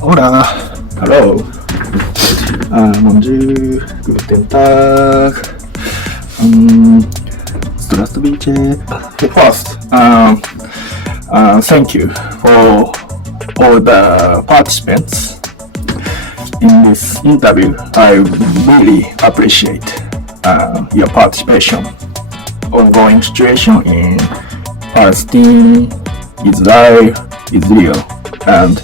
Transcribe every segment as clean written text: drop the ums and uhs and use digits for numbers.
Hola, hello. Bonjour, guten Tag. Здравствуйте. First, thank you for all the participants in this interview. I really appreciate your participation. Ongoing situation in Palestine, Israel, and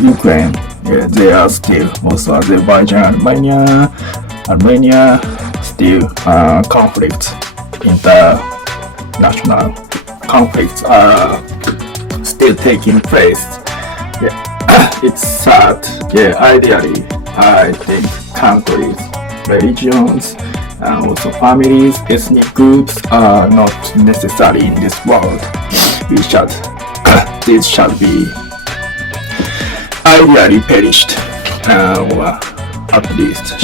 Ukraine. Yeah, they are still also Azerbaijan, Armenia, still conflicts, international conflicts are still taking place. Yeah, it's sad. Yeah, ideally, I think countries, religions, and also families, ethnic groups are not necessary in this world. This should be ideally perished, or at least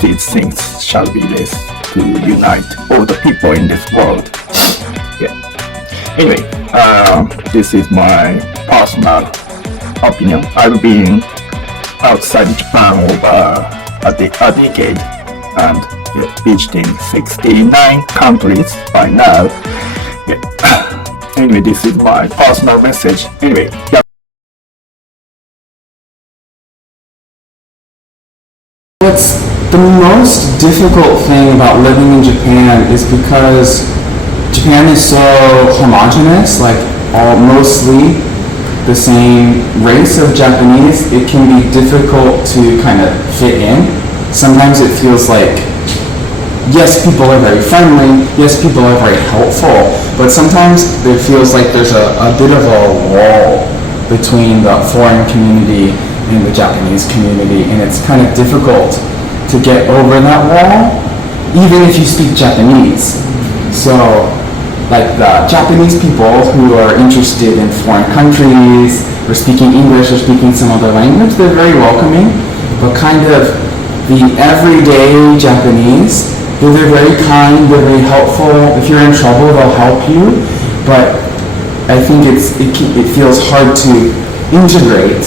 these things shall be less to unite all the people in this world. Yeah. Anyway, this is my personal opinion. I've been outside Japan over a decade and visiting 69 countries by now. Yeah. Anyway, this is my personal message. Anyway, yeah. What's the most difficult thing about living in Japan is because Japan is so homogenous, like mostly the same race of Japanese. It can be difficult to kind of fit in. Sometimes it feels like, yes, people are very friendly, yes, people are very helpful, but sometimes it feels like there's a bit of a wall between the foreign community and the Japanese community, and it's kind of difficult to get over that wall, even if you speak Japanese. So, like the Japanese people who are interested in foreign countries, or speaking English, or speaking some other language, they're very welcoming, but kind of the everyday Japanese, they're very kind, they're very helpful. If you're in trouble, they'll help you, but I think it feels hard to integrate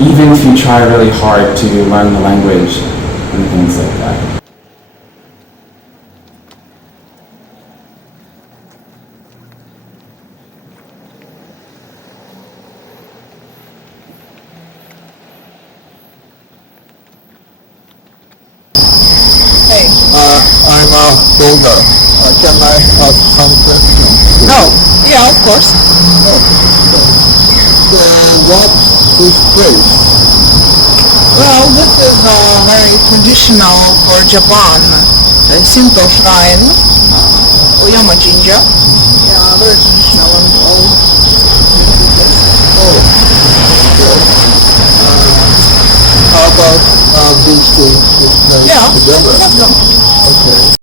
even if you try really hard to learn the language and things like that. Hey. I'm a builder. Can I ask some questions? Oh, yeah, of course. What's this place? Well, this is very traditional for Japan. Shinto shrine, Toyama Jinja. Yeah, very traditional and old. Oh, okay. How about visiting this place Yeah, together? let's go. Okay.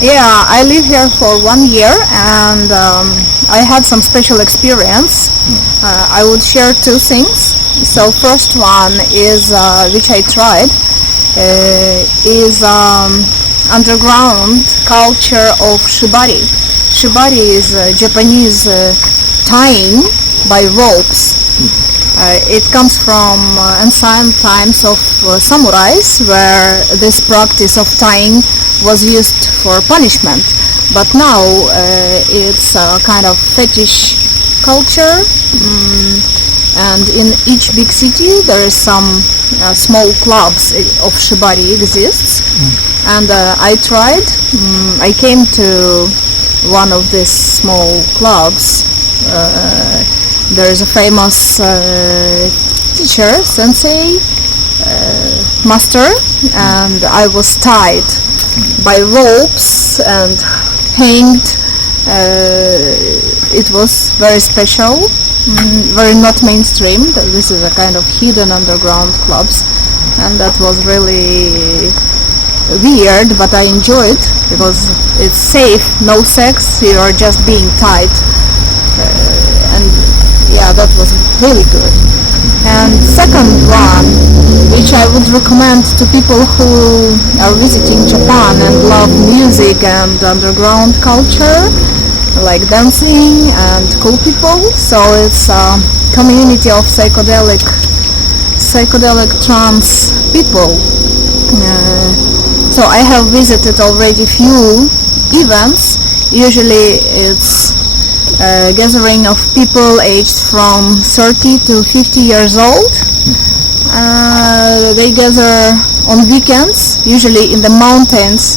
Yeah, I live here for 1 year and I had some special experience. I would share two things. So first one is, which I tried, is underground culture of Shibari. Shibari is Japanese tying by ropes. It comes from ancient times of samurais, where this practice of tying was used for punishment. But now it's a kind of fetish culture, and in each big city there is some small clubs of Shibari exists. And I tried. I came to one of these small clubs. There is a famous teacher, sensei, master, and I was tied by ropes and hanged. It was very special, very not mainstream. This is a kind of hidden underground clubs, and that was really weird, but I enjoyed because it's safe, no sex, you are just being tied, and yeah, that was really good. And second one, which I would recommend to people who are visiting Japan and love music and underground culture, like dancing and cool people. So it's a community of psychedelic trance people. So I have visited already few events. Usually it's a gathering of people aged from 30 to 50 years old. They gather on weekends, usually in the mountains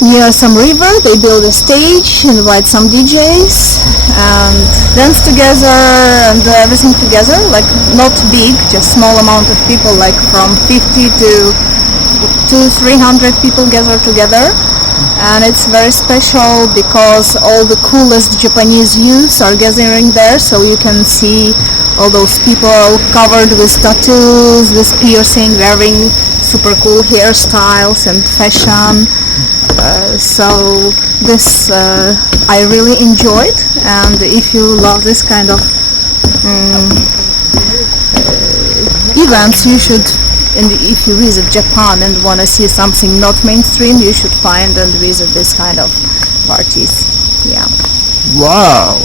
near some river. They build a stage, invite some DJs and dance together and do everything together, like not big, just small amount of people, like from 50 to 200-300 people gather together. And it's very special because all the coolest Japanese youths are gathering there, so you can see all those people covered with tattoos, with piercing, wearing super cool hairstyles and fashion. So this I really enjoyed, and if you love this kind of events, you should, and if you visit Japan and want to see something not mainstream, you should find and visit this kind of parties. Yeah. Wow,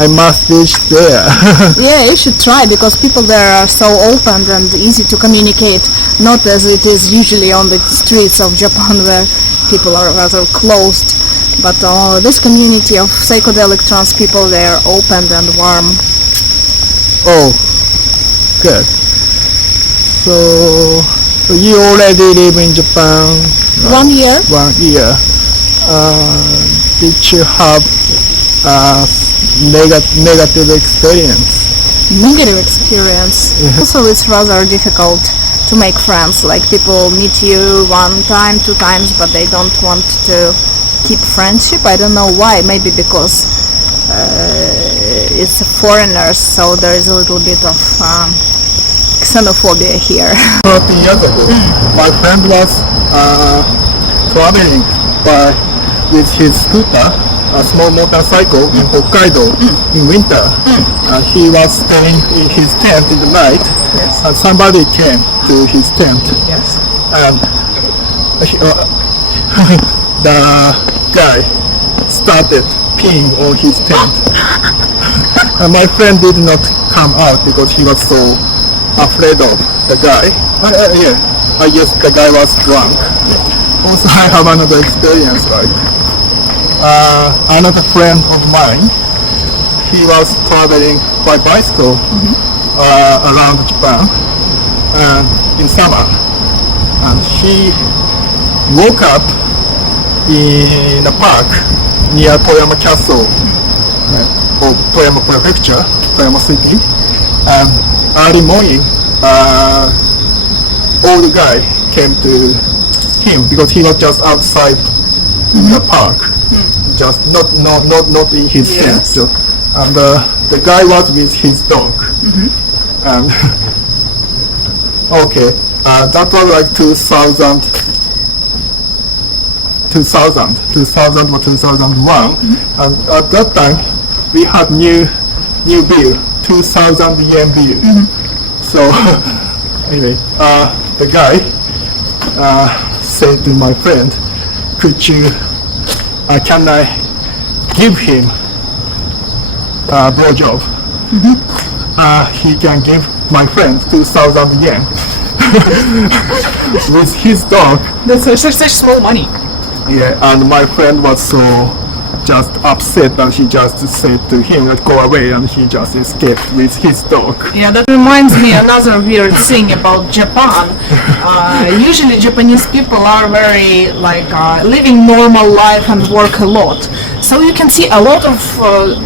I must reach there. Yeah, you should try, because people there are so open and easy to communicate, not as it is usually on the streets of Japan where people are rather closed. But this community of psychedelic trance people, they are open and warm. Oh, good. So you already live in Japan 1 year. 1 year. Did you have negative experience? Negative experience. Also, it's rather difficult to make friends. Like, people meet you 1 time, 2 times, but they don't want to keep friendship. I don't know why. Maybe because it's foreigners, so there is a little bit of xenophobia here. 30 years ago, my friend was traveling with his scooter, a small motorcycle in Hokkaido in winter. He was staying in his tent in the night, and somebody came to his tent. Yes. And the guy started peeing on his tent. And my friend did not come out because he was so afraid of the guy. I guess the guy was drunk. Also, I have another experience, like another friend of mine, he was traveling by bicycle around Japan and in summer, and he woke up in a park near Toyama Castle, or Toyama Prefecture, Toyama City, and early morning, old guy came to him because he was just outside the park, just not in his tent. So, and the guy was with his dog. And okay, that was like 2000 or 2001, and at that time we had new bill, 2,000 yen bill. So anyway, the guy said to my friend, can I give him a blowjob? He can give my friend 2,000 yen with his dog. That's such small money. Yeah, and my friend was so just upset, and he just said to him, "Let's go away," and he just escaped with his dog. Yeah, that reminds me another weird thing about Japan. Usually Japanese people are very living normal life and work a lot. So you can see a lot of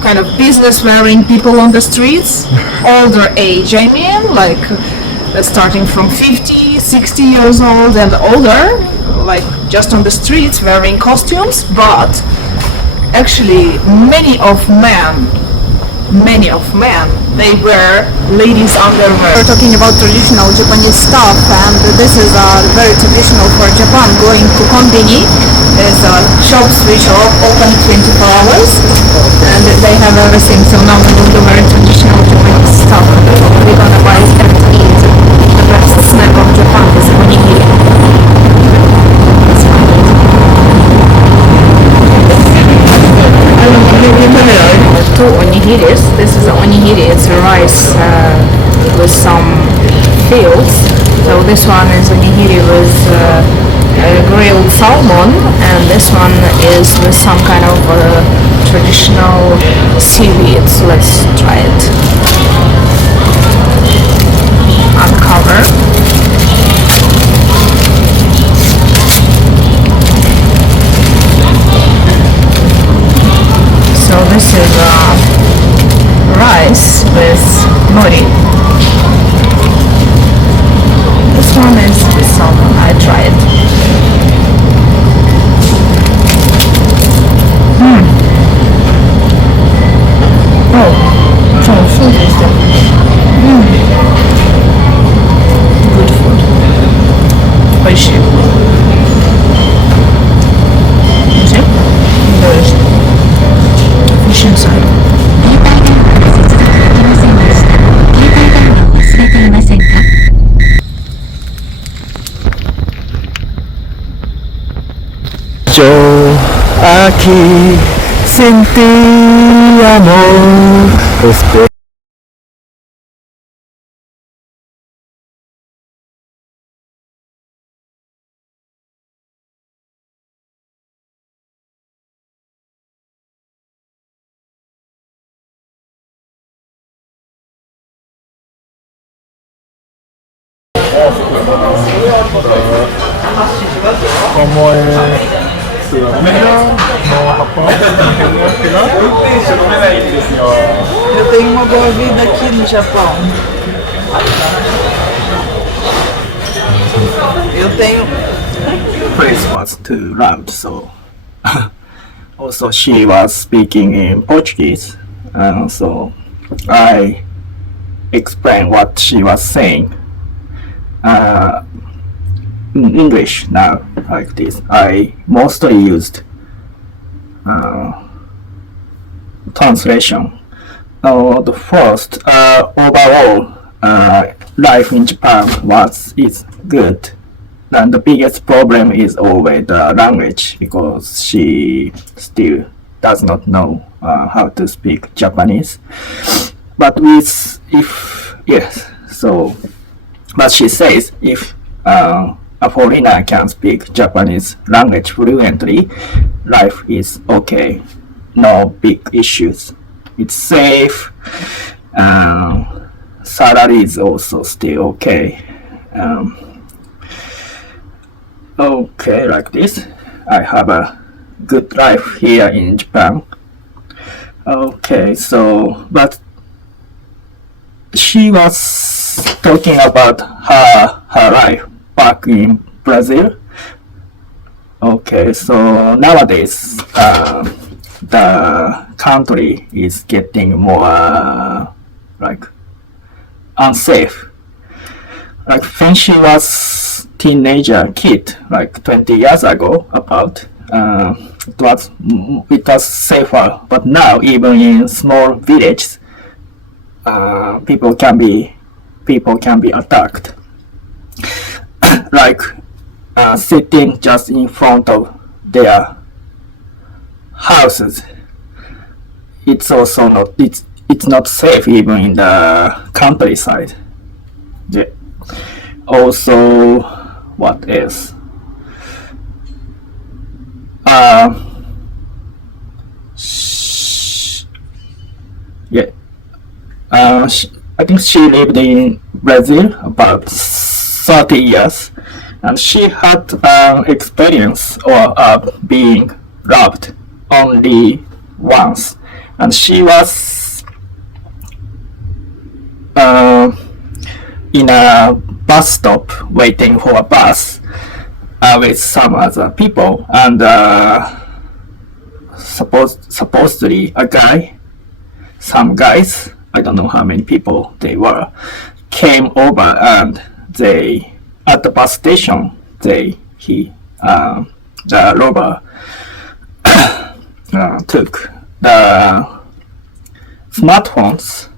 kind of business wearing people on the streets, older age, I mean, starting from 50, 60 years old and older, like just on the streets wearing costumes, but actually many of men many of men, they wear ladies' underwear. We're talking about traditional Japanese stuff, and this is very traditional for Japan. Going to konbini is shops which are open 24 hours, and they have everything. So now we will do very traditional Japanese stuff. We're gonna buy and eat. The best snack of Japan is onigiri. Two onigiris. This is a onigiri. It's a rice with some fields. So this one is onigiri with grilled salmon, and this one is with some kind of traditional seaweed. So let's try it. Uncover. So this is rice with nori. This one is with salmon. I tried. Oh, so interesting. Good food. Oishi. You see? Delicious. Fish inside. Yo aquí sin ti, amor, espero. Como Eu tenho uma boa vida aqui no Japão. Eu tenho. Place was too loud, so also she was speaking in Portuguese, so I explained what she was saying in English now, like this. I mostly used translation. The first, overall, life in Japan is good. And the biggest problem is always the language, because she still does not know how to speak Japanese. But but she says if a foreigner can speak Japanese language fluently, life is okay, no big issues. It's safe, salary is also still okay. Okay, like this. I have a good life here in Japan. Okay, so, but she was talking about her life back in Brazil. Okay, so nowadays the country is getting more unsafe. Like when she was teenager kid, like 20 years ago, it was safer. But now, even in small villages, people can be attacked. Like sitting just in front of their houses. It's also it's not safe even in the countryside. Yeah. Also, what else? I think she lived in Brazil about 30 years, and she had experience of being robbed only once, and she was in a bus stop waiting for a bus with some other people, and supposedly a guy some guys, I don't know how many people they were, came over and they, at the bus station, the robber took the smartphones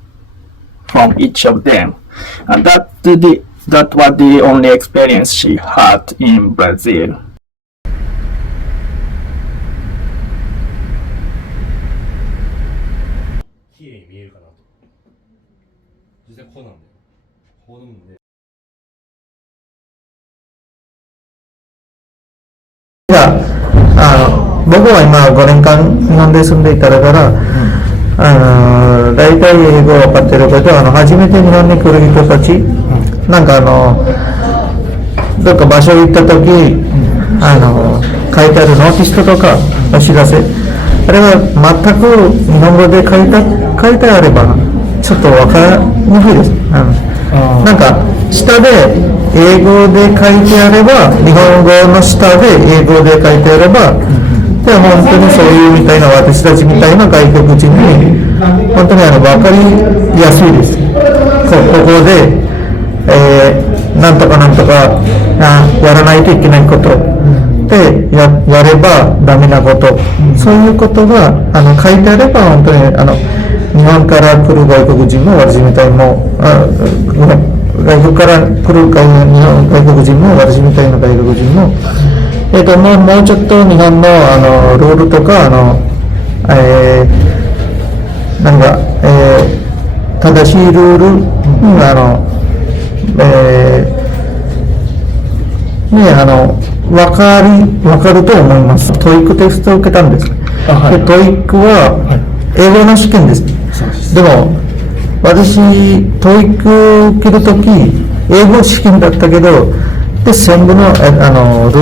from each of them, and that was the only experience she had in Brazil. 綺麗に見えるかなと。実際こうなんだよ。こうなんで。僕は今5年間日本で住んでいただから、大体英語を分かってるけど、初めて日本に来る人たち、なんかどっか場所行った時、書いてあるノーティストとかお知らせ、あれは全く日本語で書いてあればちょっと分からにくいです。なんか下で英語で書いてあれば、日本語の下で英語で書いてあれば、で本当にそういうみたいな、私たちみたいな外国人に本当に分かりやすいです。ここで、なんとかなんとかやらないといけないことで やればダメなこと、そういうことが書いてあれば、本当に日本から来る外国人も私みたいも外国から来る外国人も私みたいな外国人も、もうちょっと日本のルールとかなんか、正しいルール分かると思います。TOEIC テストを受けたんです。で TOEIC は英語の試験です。でも私 TOEIC 受けるとき英語試験だったけど、で全部のルー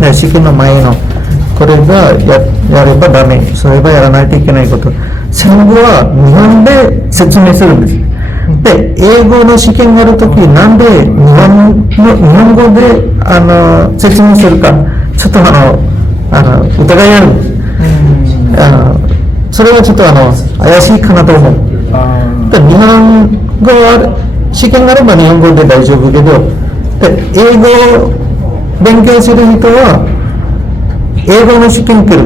ル、試験の前のこれが やればダメ、それはやらないといけないこと、全部は日本で説明するんです。で英語の試験があるとき、なんで日本語で説明するか、ちょっと疑いあるんです。それはちょっと怪しいかなと思う。で日本語は試験があれば日本語で大丈夫けど、で英語を勉強する人は英語の試験受ける。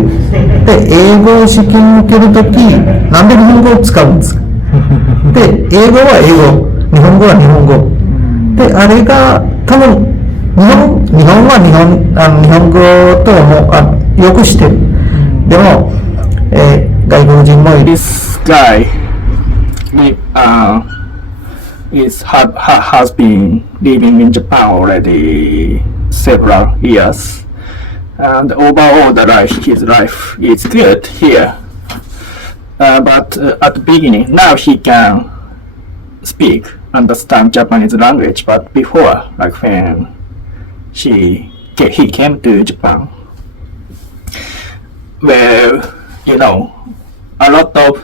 で英語試験受けるとき、なんで日本語を使うんですか。で英語は英語、日本語は日本語で、あれが多分日本は日本語ともよくしてる。でも、外国人もいる。 This guy has been living in Japan already several years, and overall his life is good here. But at the beginning, now he can understand Japanese language. But before, like when he came to Japan, well, a lot of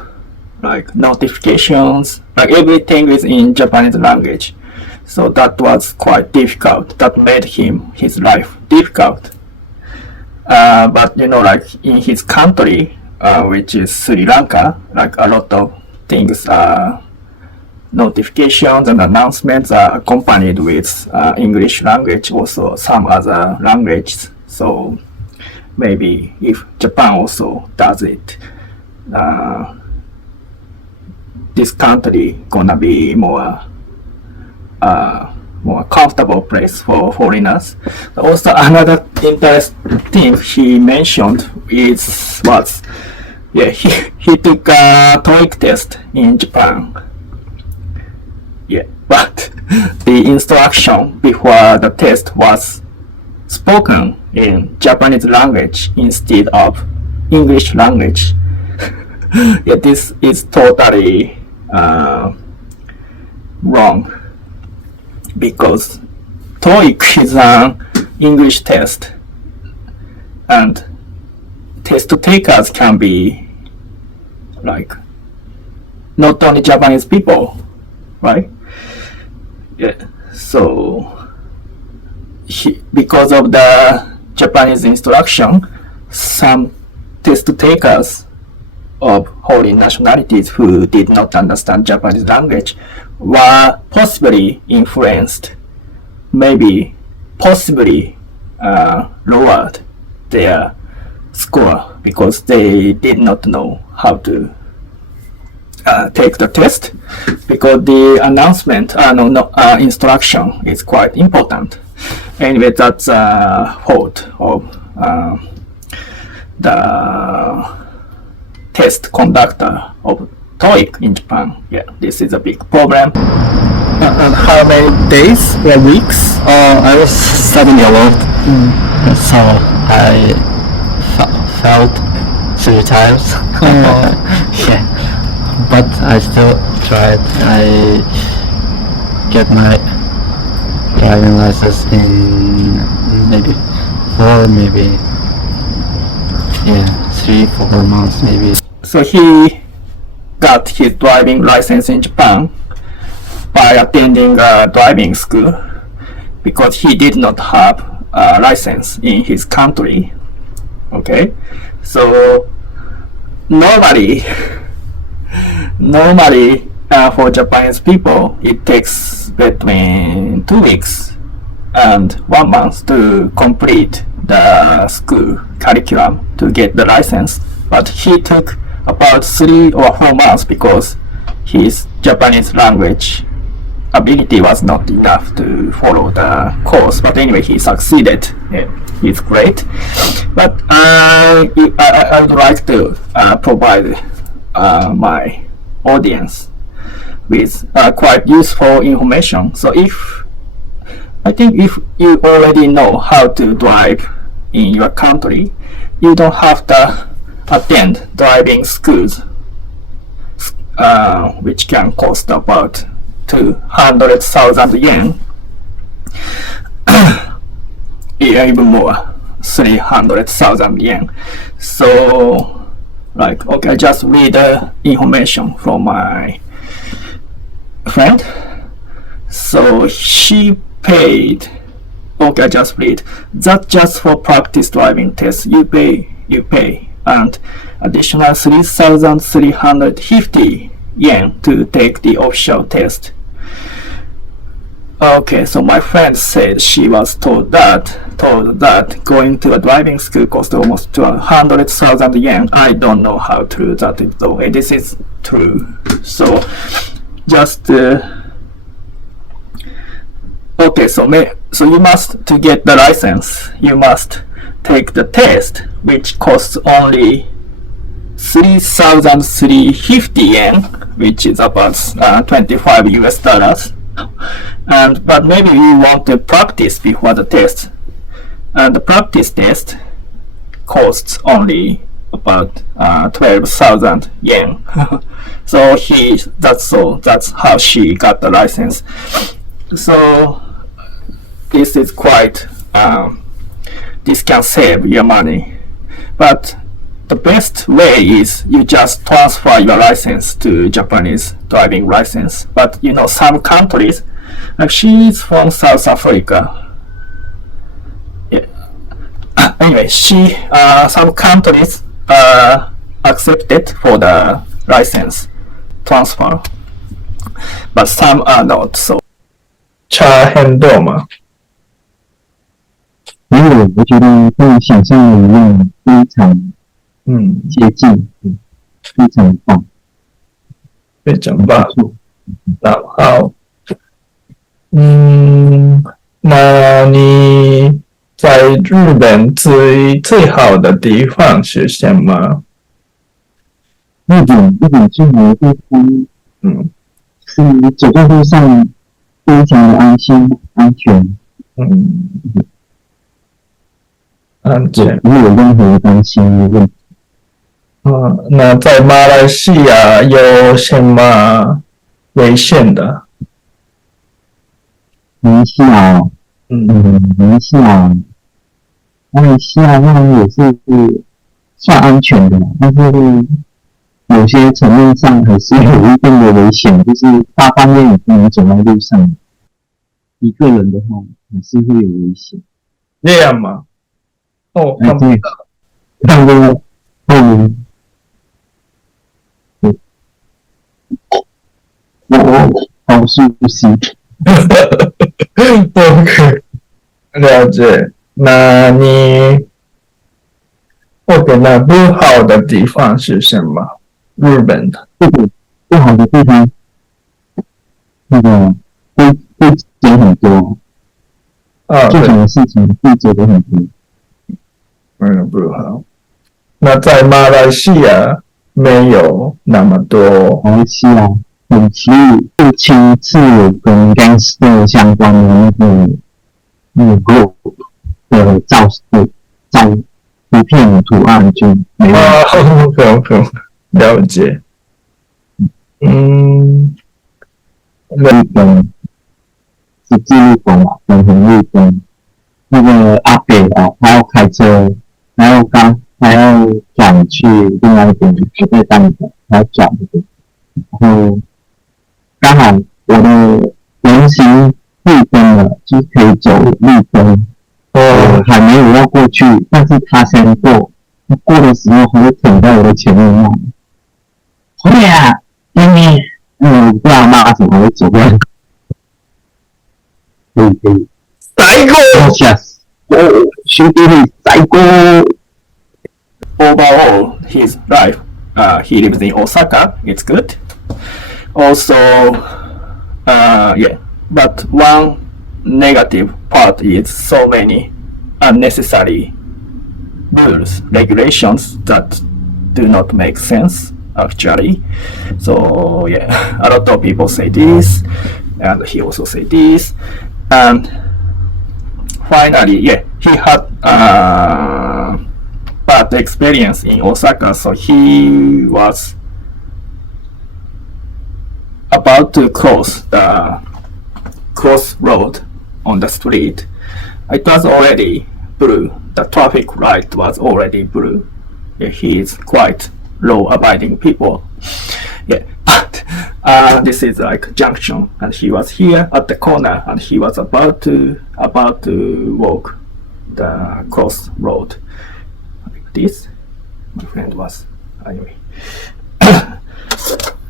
like notifications, like everything is in Japanese language. So that was quite difficult. That made his life difficult. But like in his country, which is Sri Lanka, like a lot of things notifications and announcements are accompanied with English language, also some other languages. So maybe if Japan also does it, this country gonna be more comfortable place for foreigners. Also another interesting thing he mentioned he took a TOEIC test in Japan. Yeah, but the instruction before the test was spoken in Japanese language instead of English language. Yeah, this is totally wrong, because TOEIC is an English test, and test takers can be like not only Japanese people, right? Yeah, so because of the Japanese instruction, some test takers of foreign nationalities who did not understand Japanese language were possibly influenced, maybe possibly lowered their score because they did not know how to take the test, because the announcement, instruction is quite important. Anyway, that's a fault of the test conductor of TOEIC in Japan. Yeah, this is a big problem. And how many days or weeks? I was studying a lot, so I failed 3 times. Yeah, but I still tried. I get my driving license in maybe 3-4 months maybe. So he got his driving license in Japan by attending a driving school because he did not have a license in his country. Okay, so normally for Japanese people it takes between 2 weeks and 1 month to complete the school curriculum to get the license, but he took about 3 or 4 months because his Japanese language ability was not enough to follow the course. But anyway, he succeeded. Yeah, it's great. But I would like to provide my audience with quite useful information. So I think if you already know how to drive in your country, you don't have to attend driving schools, which can cost about 200,000 yen, yeah, even more, 300,000 yen. So, like, okay, I just read the information from my friend. So she paid. Okay, I just read. That's just for practice driving tests. You pay, and additional 3,350 yen to take the official test. Okay, so my friend said she was told that going to a driving school cost almost 200,000 yen. I don't know how true that is, though. This is true. So just okay, so you must, to get the license, you must take the test, which costs only 3,350 yen, which is about 25 US dollars. But maybe you want to practice before the test, and the practice test costs only about 12,000 yen. So that's how she got the license. So this is quite this can save your money, but the best way is you just transfer your license to Japanese driving license. But you know, some countries, like she's from South Africa. Yeah. Anyway, some countries accepted for the license transfer, but some are not. So差很多吗？没有，我觉得跟想象的一样，非常接近，非常棒，非常棒。好，那你在日本最好的地方是什么？日本最好的地方，是走在路上非常的安心、安全，安全，没有任何担心的问题。那在马来西亚有什么危险的？马来西亚，马来西亚那边也是算安全的，但是有些层面上还是有一定的危险，就是大半夜你不能走在路上，一个人的话还是会有危险。这样吗？看不到，我好熟悉。OK，了解。那你，OK，那不好的地方是什么？日本的。不好的地方，那个规则很多，做什么事情规则都很多。不好。那在马来西亚没有那么多。马来西亚很不亲自跟 gangster 相关的那个 group 的照图片的图案就没有。OK，了解。绿灯是自路灯啊，等红绿灯。那个阿北啊，他要开车，还要转去另外一边，还在单的，还要转一边。然后刚好我的人行绿灯了，就可以走绿灯。还没有要过去，但是他先过，他过的时候还会停在我的前面骂。对啊，你不知道骂什么，我走过来。可以。最高！吓死！兄弟你最高！ Overall, his life, he lives in Osaka. It's good. Also, but one negative part is so many unnecessary rules, regulations that do not make sense actually. So a lot of people say this, and he also say this, and finally, he had bad experience in Osaka, so he was about to cross the crossroad on the street. It was already blue. The traffic light was already blue. He is quite law-abiding people. But this is like junction, and he was here at the corner, and he was about to walk the crossroad. Like this, my friend was anyway,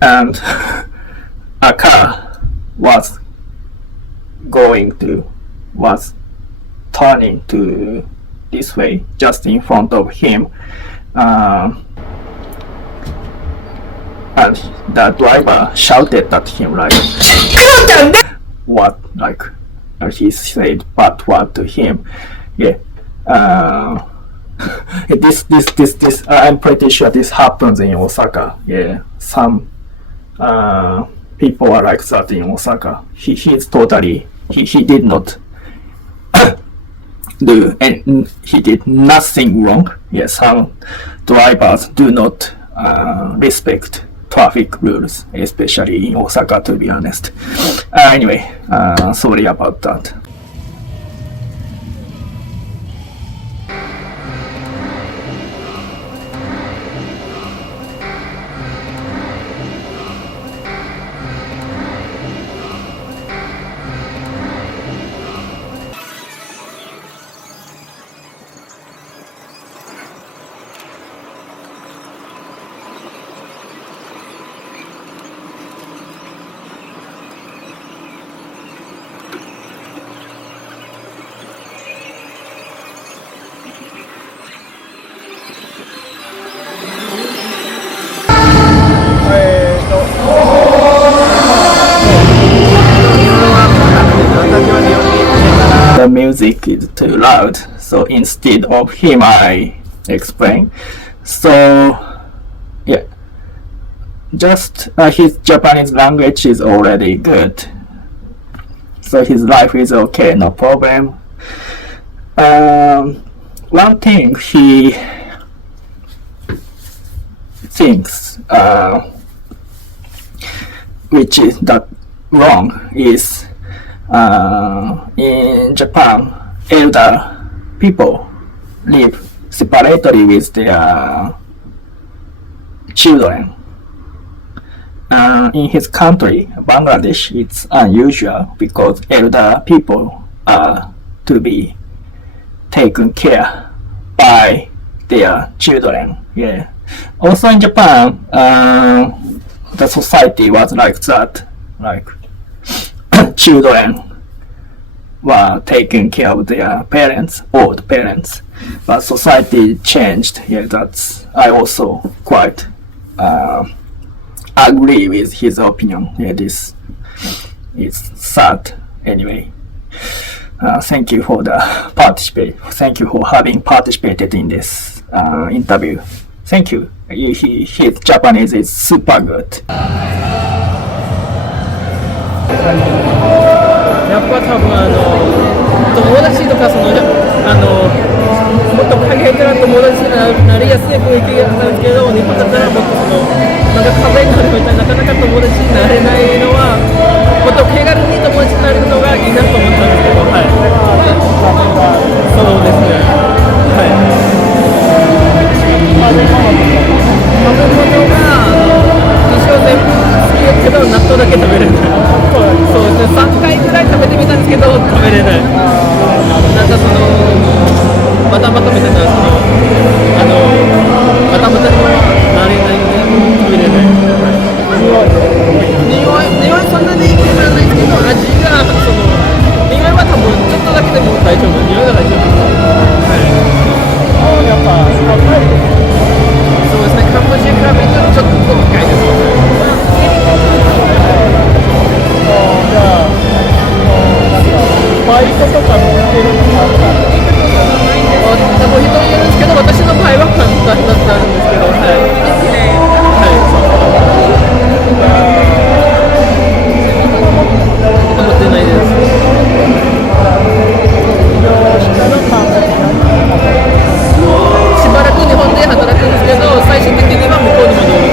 and a car was turning to this way just in front of him, and the driver shouted at him like what, like he said bad word to him. This I'm pretty sure this happens in Osaka. Some people are like that in Osaka. He's totally he did not do, and he did nothing wrong. Some drivers do not respect traffic rules, especially in Osaka, to be honest. Anyway, sorry about that. The music is too loud, so instead of him I explain. So just his Japanese language is already good, so his life is okay, no problem. One thing he thinks which is that wrong is in Japan, elder people live separately with their children. In his country, Bangladesh, it's unusual because elder people are to be taken care by their children. Also in Japan, the society was like that. like children were taking care of their parents, old parents, but society changed. Yeah, that's I also quite agree with his opinion. Yeah, this is sad. Anyway, thank you for the participate. Thank you for having participated in this interview. Thank you. His Japanese is super good. やっぱ多分友達とかもっと海外から友達になりやすい雰囲気があったんですけど、日本だったらもっとなんか壁があるみたいな、なかなか友達になれないのはもっと手軽に友達になれるのがいいなと思ったんですけど、はい、そうですね、はい。食べ物が一生全部好きですけど納豆だけ食べれない。そうですね、3回ぐらい食べてみたんですけど食べれない。なんかバタバタみたいなバタバタにもなれないので食べれない。匂いそんなに気にならないですけど、味が匂いは多分ちょっとだけでも大丈夫。匂いが大丈夫です。はい。やっぱ高いです。そうですね、カンボジア比べるとちょっと高いです。じゃあ、バイトとかもしてるんですか？多分人によるんですけど、私の場合は簡単だったんですけど、はい。はい。思ってないです。しばらく日本で働くんですけど、最終的には向こうに戻る。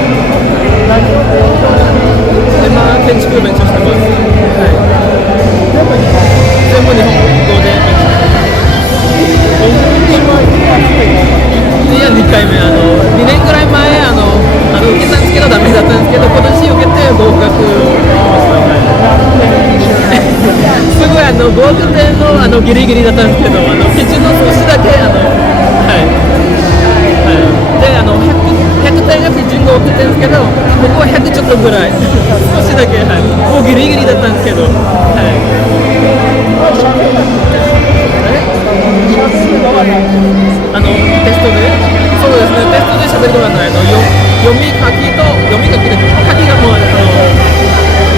今、建築を勉強してます。はい。全部日本語で。いや、2回目、2年ぐらい前、受けたんですけど、ダメだったんですけど、今年受けて合格しました。すごい、合格点のギリギリだったんですけど、基準の少しだけ、はい。で、100点が基準合格点ですけど、僕は100ちょっとぐらい、少しだけ、はい。もうギリギリだったんですけど、はい。テストで、そうですね、テストで喋るのがない読み書きと、書きがもう、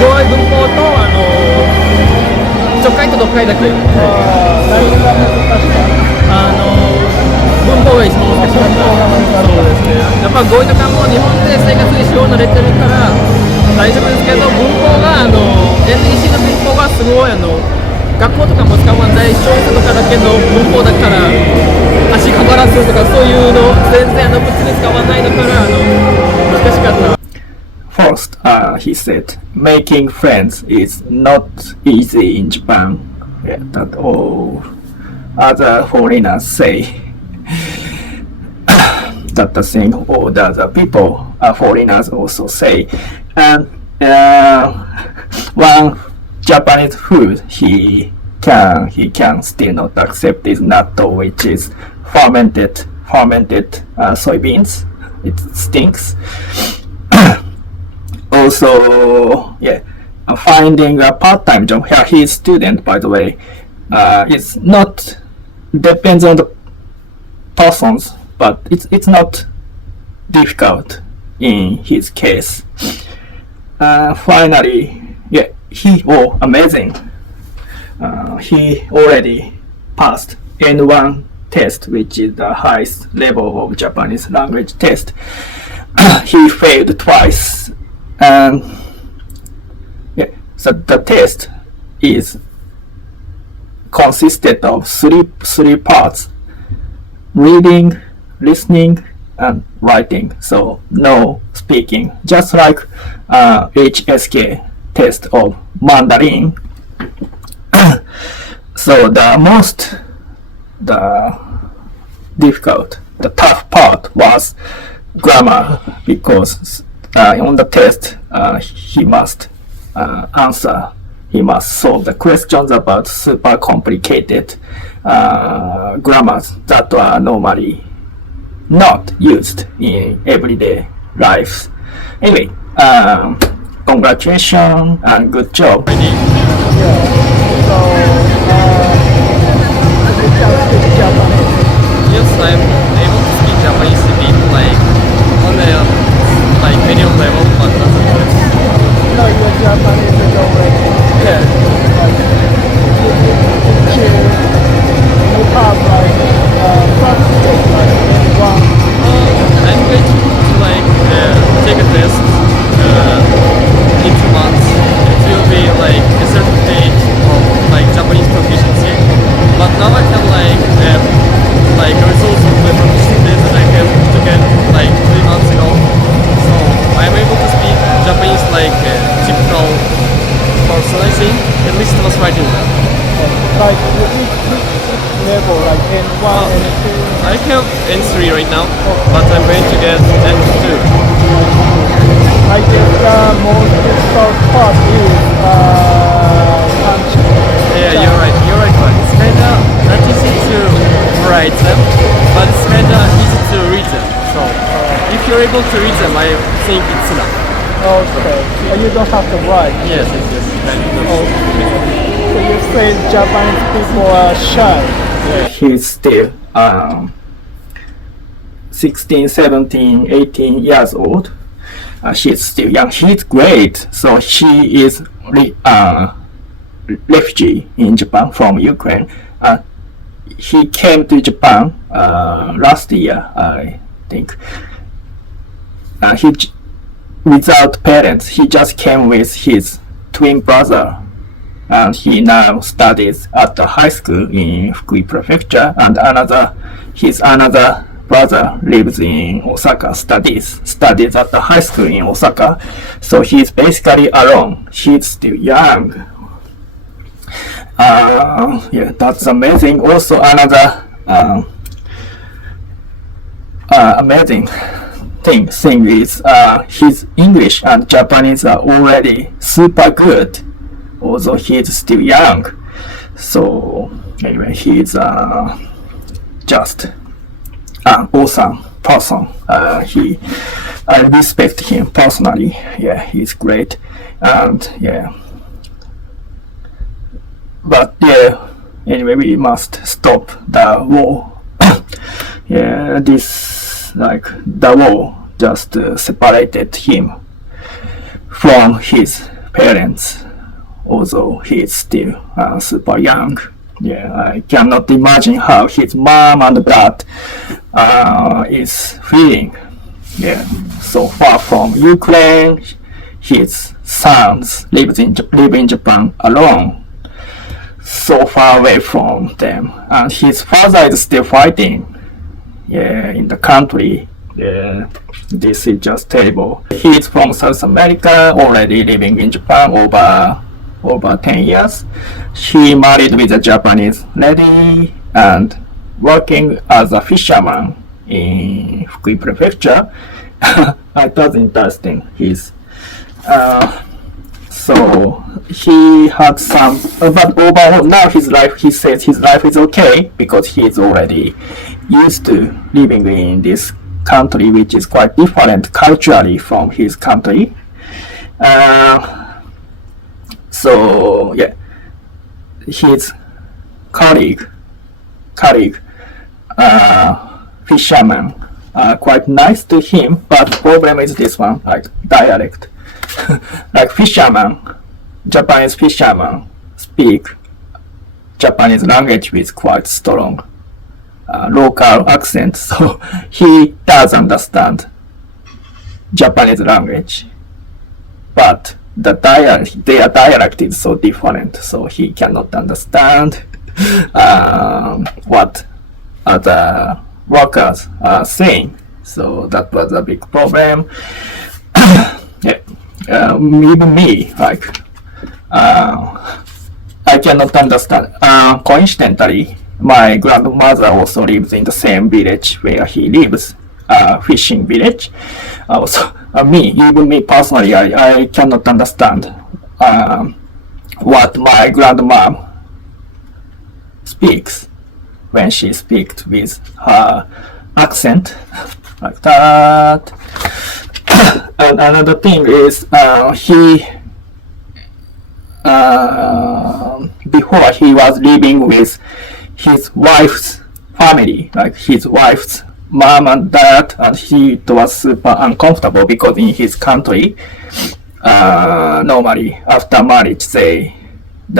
語彙文法と、初回と読回だけ。何が難しい？文法が一番難しかった。そうですね。やっぱ語彙とかも日本で生活にしよう慣れてるから大丈夫ですけど、文法がNEC の文法がすごい学校とかも使わない小説とかだけの文法だから足かからずとかそういうの全然口に使わないのから難しかった。First, he said, making friends is not easy in Japan. Yeah, that all other foreigners say. That the thing all the other people, foreigners also say. And one Japanese food he can still not accept is natto, which is fermented soybeans. It stinks. Also, yeah, finding a part-time job. Here he is student, by the way. It's not depends on the persons, but it's not difficult in his case. Finally, yeah, amazing. He already passed N1 test, which is the highest level of Japanese language test. He failed twice. Yeah, so the test is consisted of three parts: reading, listening, and writing. So no speaking, just like HSK test of Mandarin. So the tough part was grammar, because on the test he must solve the questions about super complicated grammars that are normally not used in everyday life. Anyway, Congratulations and good job. Ready? Yes, I'm able to speak Japanese a bit, like on a like medium level, but not so much. No, your Japanese is already Yeah. you have like practice like in one. I'm going to like take a test in 2 months. It will be like a certificate of like Japanese proficiency. But now I have like results of the proficiency that I have taken like 3 months ago. So I'm able to speak Japanese like typical person, I think. At least I was writing that. Like which level, like N1, N2? I have N3 right now, but I'm going to get N2. I guess the most difficult part is punching. Yeah, you're right, but it's kinda not easy to write them, but it's kinda easy to read them. So, if you're able to read them, I think it's enough. Okay, you don't have to write. Yes, it's just kind of So you say Japanese people are shy. He's still 16, 17, 18 years old. She's still young. She's great. So she is refugee in Japan from Ukraine. He came to Japan last year, I think. Without parents, he just came with his twin brother, and he now studies at the high school in Fukui Prefecture, and his another brother lives in Osaka, studies at the high school in Osaka. So he's basically alone. He's still young. Yeah, that's amazing. Also, another amazing thing is his English and Japanese are already super good, although he's still young. So anyway, he's just an awesome person. I respect him personally. Yeah, he's great, and yeah. But yeah, anyway, we must stop the war. Yeah, the war just separated him from his parents, although he's still super young. Yeah, I cannot imagine how his mom and dad is feeling. Yeah, so far from Ukraine, his sons live in Japan alone, so far away from them, and his father is still fighting. Yeah, in the country. Yeah, this is just terrible. He's from South America, already living in Japan over 10 years. She married with a Japanese lady and working as a fisherman in Fukui Prefecture. I thought interesting. So he had some, but overall now he says his life is okay because he's already used to living in this country, which is quite different culturally from his country. So yeah, his colleague, fisherman, quite nice to him, but problem is this one, like dialect. Like Japanese fisherman speak Japanese language with quite strong local accent, so he does understand Japanese language, but their dialect is so different, so he cannot understand what other workers are saying. So that was a big problem. Yeah. Even me, like, I cannot understand. Coincidentally, my grandmother also lives in the same village where he lives, fishing village. Also, even me personally, I cannot understand what my grandma speaks when she speaks with her accent like that. And another thing is he before he was living with his wife's family, like his wife's mom and dad, and he was super uncomfortable because in his country, normally after marriage, the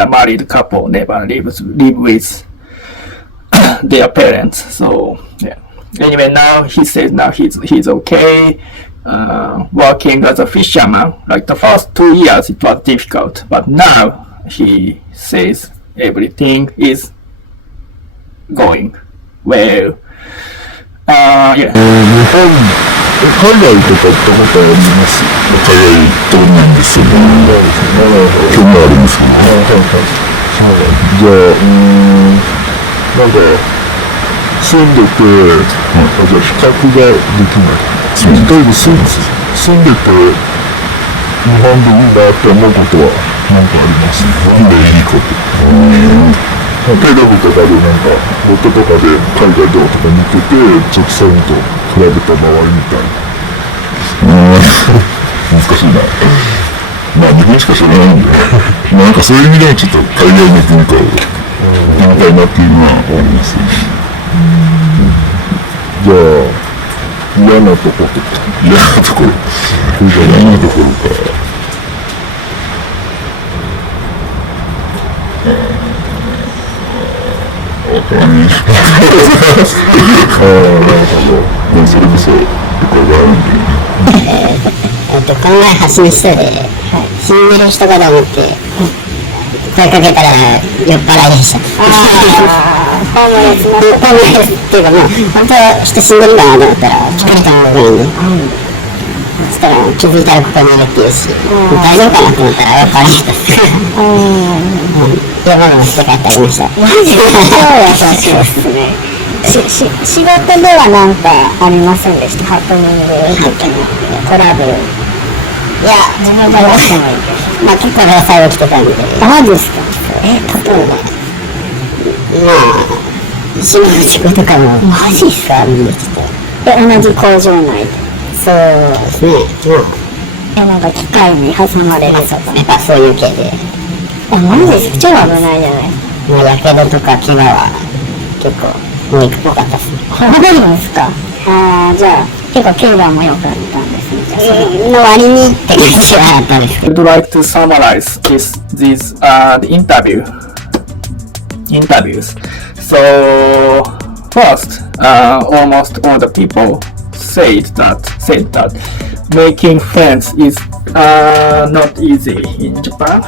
married couple never live with their parents. So yeah. Anyway, now he says now he's okay. Working as a fisherman, like the first 2 years it was difficult, but now he says everything is going well. Yeah. 海外とか行ったことあります。海外どうなんですよね。興味あるんですかね。じゃあ、なんか住んでて、じゃあ比較ができない。例えば住んでて日本でいいなって思うことは何かあります？今いいこと。テレビとかでなんかネットとかで海外どうとか見てて実際にと比べた場合みたいな。難しいな。まあ日本しか知らないんでなんかそういう意味ではちょっと海外の文化を見たいなっていうのは思いますね。じゃあ嫌なところとか嫌なところか。わからない。なるほど。それこそ伺うんで。この前発信したで、死んでる人かと思って声かけたら酔っ払いでした。ホームレスっていうかもう本当は人死んでるんだなと思ったら聞かれたものなんで、そしたら気づいたらここにいるっていうし、大丈夫かなと思ったら酔っ払いでした。夜物もして帰ってありました。マジでそうですね。仕事では何かありませんでした？ハプニング的なトラブル。いや、自分が出してもいいけど。まあ結構な最後来てたんで。マジですか？例えば。まあ、仕事とかも。マジっすか？見に来て。同じ工場内で。そうですね。なんか機械に挟まれるとか。やっぱそういう系で。マジですか？超危ないじゃない。まあ、やけどとか怪我は結構。もう行くっぽかったですね。そうなんですか。じゃあ結構経済も良かったんですね。の割にって感じはあったんですけど。I'd like to summarize these interviews. So first, almost all the people said that making friends is not easy in Japan.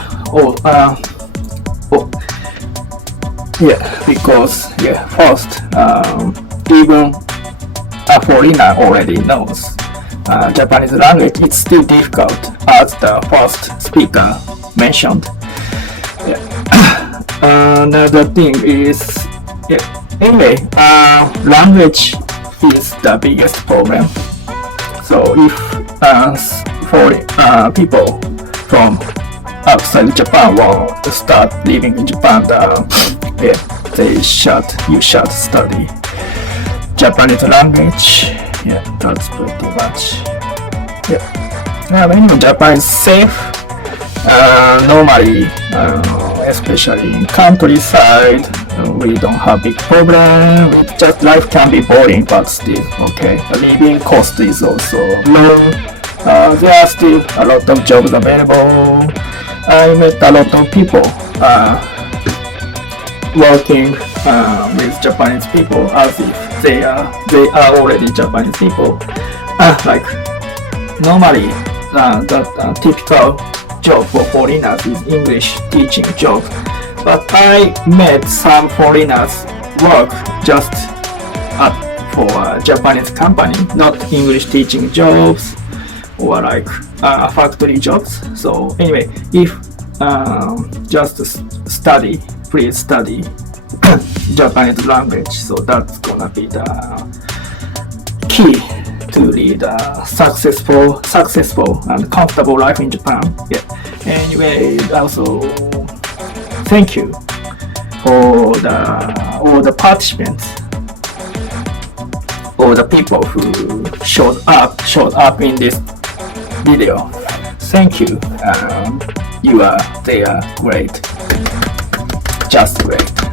Yeah, because first, even a foreigner already knows Japanese language. It's still difficult, as the first speaker mentioned. Yeah. Another thing is, anyway, language is the biggest problem. So if for people from outside Japan want to start living in Japan, you should study Japanese language. Yeah, that's pretty much. Yeah. Now, anyway, Japan is safe. Normally, especially in countryside, we don't have big problem. Just life can be boring, but still okay. The living cost is also low. There are still a lot of jobs available. I met a lot of people working with Japanese people as if they are already Japanese people. Like normally, the typical job for foreigners is English teaching job, but I met some foreigners work just for a Japanese company, not English teaching jobs or like factory jobs. So anyway, if just study, please study Japanese language. So that's gonna be the key to lead a successful and comfortable life in Japan. Yeah. Anyway, also thank you for all the participants, all the people who showed up in this video. Thank you. They are great. Just great.